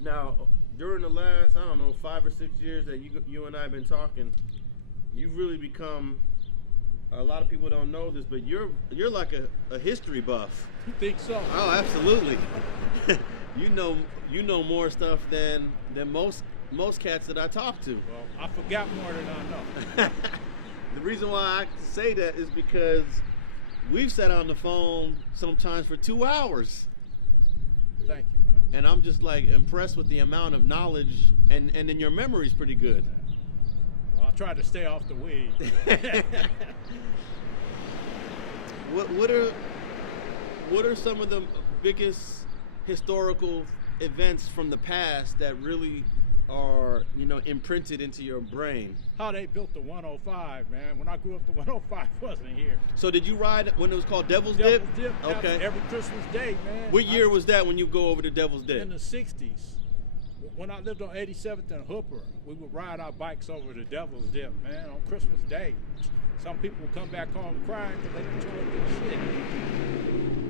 Now, during the last, I don't know, 5 or 6 years that you and I have been talking, you've really become. A lot of people don't know this, but you're like a history buff. You think so? Oh, absolutely. you know more stuff than most cats that I talk to. Well, I forgot more than I know. The reason why I say that is because we've sat on the phone sometimes for 2 hours. Thank you, man. And I'm just like impressed with the amount of knowledge, and then your memory's pretty good. Well, I try to stay off the weed. What are some of the biggest historical events from the past that really are, imprinted into your brain? How they built the 105, man. When I grew up, the 105 wasn't here. So did you ride when it was called Devil's Dip? Devil's Dip. Okay. Every Christmas Day, man. What year was that when you go over to Devil's Dip? In the 60s. When I lived on 87th and Hooper, we would ride our bikes over to Devil's Dip, man, on Christmas Day. Some people would come back home crying because they didn't enjoy this shit.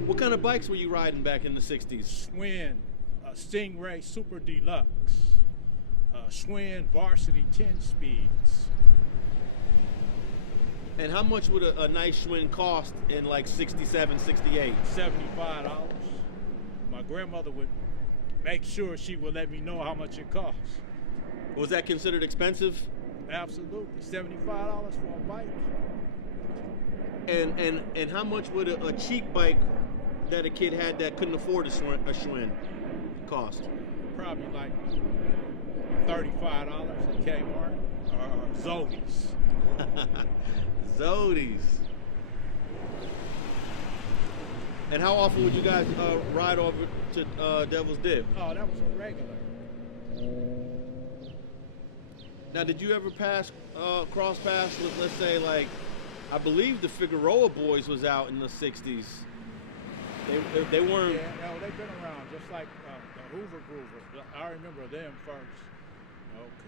What kind of bikes were you riding back in the 60s? Schwinn, Stingray Super Deluxe, Schwinn Varsity 10 speeds. And how much would a nice Schwinn cost in like 67, 68? $75. My grandmother would make sure she would let me know how much it cost. Was that considered expensive? Absolutely. $75 for a bike. And how much would a cheap bike that a kid had that couldn't afford a Schwinn cost? Probably like $35 at Kmart or Zodi's. Zodi's. And how often would you guys ride over to Devil's Dip? Oh, that was a regular. Now, did you ever cross paths with, let's say, like, I believe the Figueroa Boys was out in the 60s. They weren't... Yeah, no, they've been around, just like the Hoover Groovers. I remember them first,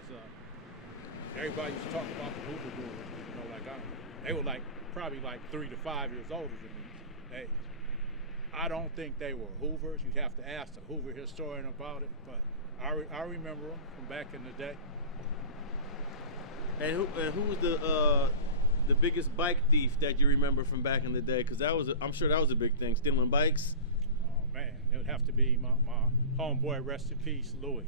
because everybody used to talk about the Hoover Groovers, they were probably 3 to 5 years older than me. I don't think they were Hoovers. You'd have to ask the Hoover historian about it, but I remember them from back in the day. And who was the biggest bike thief that you remember from back in the day? Because I'm sure that was a big thing, stealing bikes. Oh man, it would have to be my homeboy, rest in peace, Louis.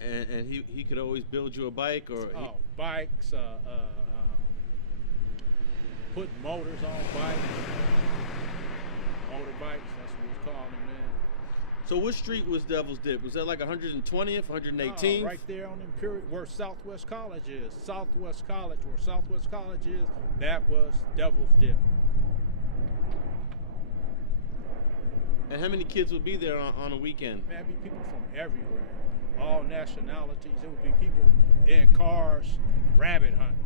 And he could always build you a bike, or bikes, putting motors on bikes, motorbikes. That's what we call them, man. So what street was Devil's Dip? Was that like 120th, 118th? Right there on Imperial, where Southwest College is. Southwest College, where Southwest College is, that was Devil's Dip. And how many kids would be there on a weekend? Man, it'd be people from everywhere, all nationalities. It would be people in cars, rabbit hunting.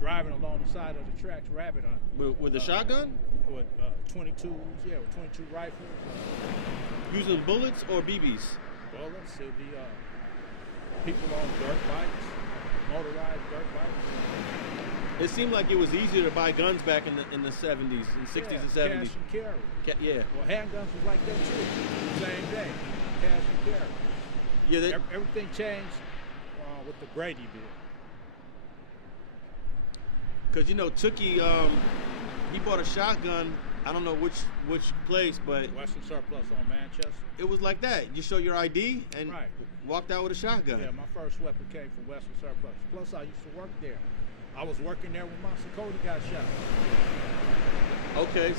Driving along the side of the tracks, rabbit hunting. With a shotgun? With 22s, with 22 rifles. Using bullets or BBs? Bullets. It would be people on dirt bikes, motorized dirt bikes. It seemed like it was easier to buy guns back in the 70s and 60s and 70s. Cash and carry. Yeah. Well, handguns was like that too. Same day. Cash and carry. Yeah. Everything changed with the Brady bill. Because, Tookie, he bought a shotgun. I don't know which place, but... Western Surplus on Manchester. It was like that. You show your ID and walked out with a shotgun. Yeah, my first weapon came from Western Surplus. Plus, I used to work there. I was working there when Monster Kody got shot. Okay,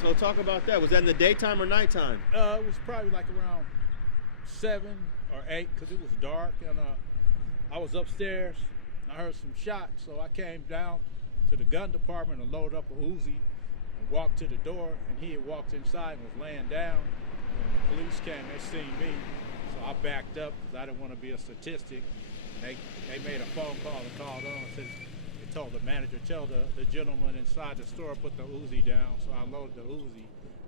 so talk about that. Was that in the daytime or nighttime? It was probably like around 7 or 8 because it was dark. And I was upstairs. And I heard some shots, so I came down to the gun department and loaded up a Uzi and walked to the door, and he had walked inside and was laying down. When the police came, they seen me, so I backed up because I didn't want to be a statistic. They made a phone call and called on and said, they told the manager, tell the gentleman inside the store put the Uzi down. So I loaded the Uzi,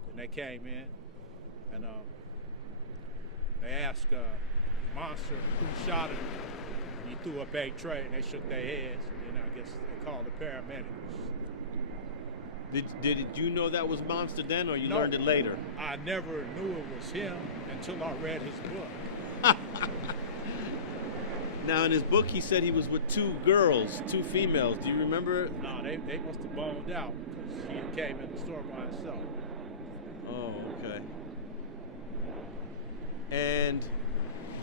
and they came in, and they asked Monster who shot him. He threw up a tray and they shook their heads, and then I guess they called the paramedics. Did you know that was Monster then, or you No. learned it later? I never knew it was him until I read his book. Now, in his book, he said he was with 2 girls, 2 females. Do you remember? No, they must have boned out because he came in the store by himself. Oh, okay. And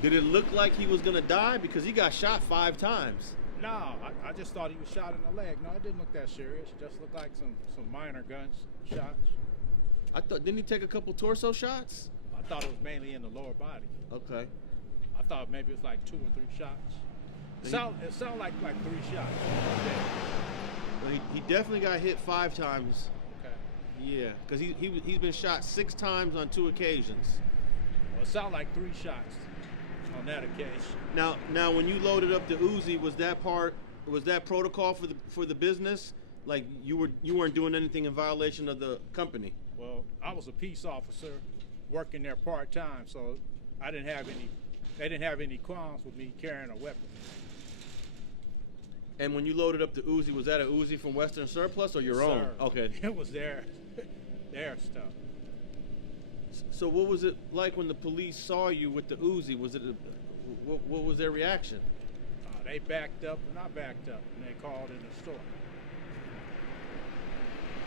did it look like he was gonna die? Because he got shot 5 times. No, I just thought he was shot in the leg. No, it didn't look that serious. It just looked like some minor guns shots. I thought, didn't he take a couple torso shots? I thought it was mainly in the lower body. Okay. I thought maybe it was like 2 or 3 shots. It sounded like 3 shots. Well, he definitely got hit 5 times. Okay. Yeah, because he's been shot 6 times on 2 occasions. Well, it sounded like 3 shots on that occasion. Now, when you loaded up the Uzi, was that protocol for the business? Like you weren't doing anything in violation of the company? Well, I was a peace officer working there part-time, so they didn't have any qualms with me carrying a weapon. And when you loaded up the Uzi, was that a Uzi from Western Surplus or your own? Sir. Okay. It was their stuff. So what was it like when the police saw you with the Uzi? Was it what was their reaction? They backed up and I backed up, and they called in the store.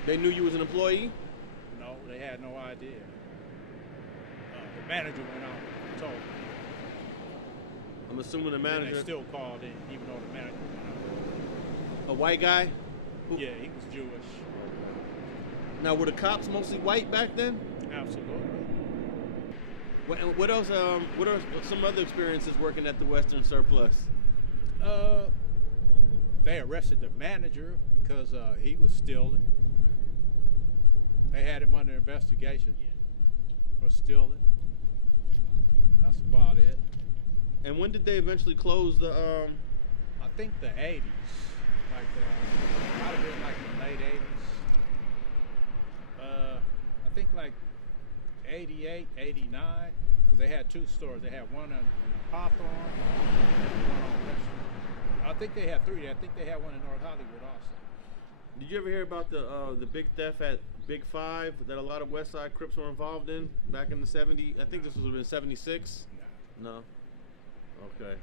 They knew you was an employee? No, they had no idea. The manager went out and told me. I'm assuming the And manager. they still called in, even though the manager went out. A white guy? Yeah, he was Jewish. Now, were the cops mostly white back then? Absolutely. What else? What are some other experiences working at the Western Surplus? They arrested the manager because he was stealing. They had him under investigation for stealing. That's about it. And when did they eventually close the? I think the 80s, like might have been like in the late 80s. I think like 88, 89, because they had 2 stores. They had one in Hawthorne, and one on Western. I think they had 3. I think they had one in North Hollywood also. Did you ever hear about the big theft at Big 5 that a lot of Westside Crips were involved in back in the 70s? I think this was in 76. No. Okay.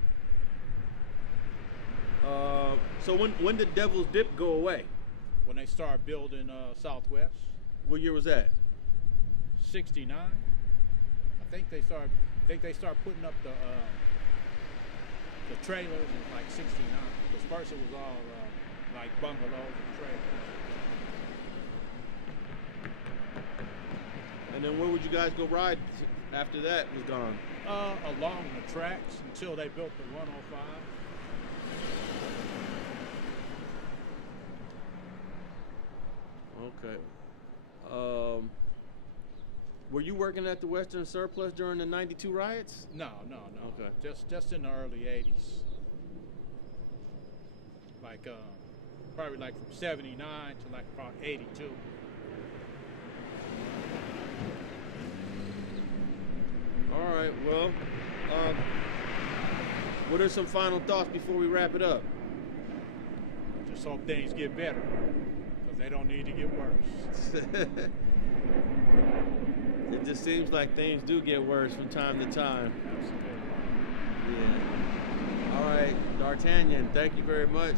So when did Devil's Dip go away? When they started building Southwest. What year was that? 69. I think they started putting up the trailers in like 69. Because first it was all like bungalows and trailers. And then where would you guys go ride after that was gone? Along the tracks until they built the 105. Okay. Were you working at the Western Surplus during the '92 riots? No. Okay. Just in the early '80s. Like probably like from '79 to like about '82. All right. Well, what are some final thoughts before we wrap it up? Just hope things get better, because they don't need to get worse. It just seems like things do get worse from time to time. Absolutely. Yeah. All right, Dartagnan, thank you very much.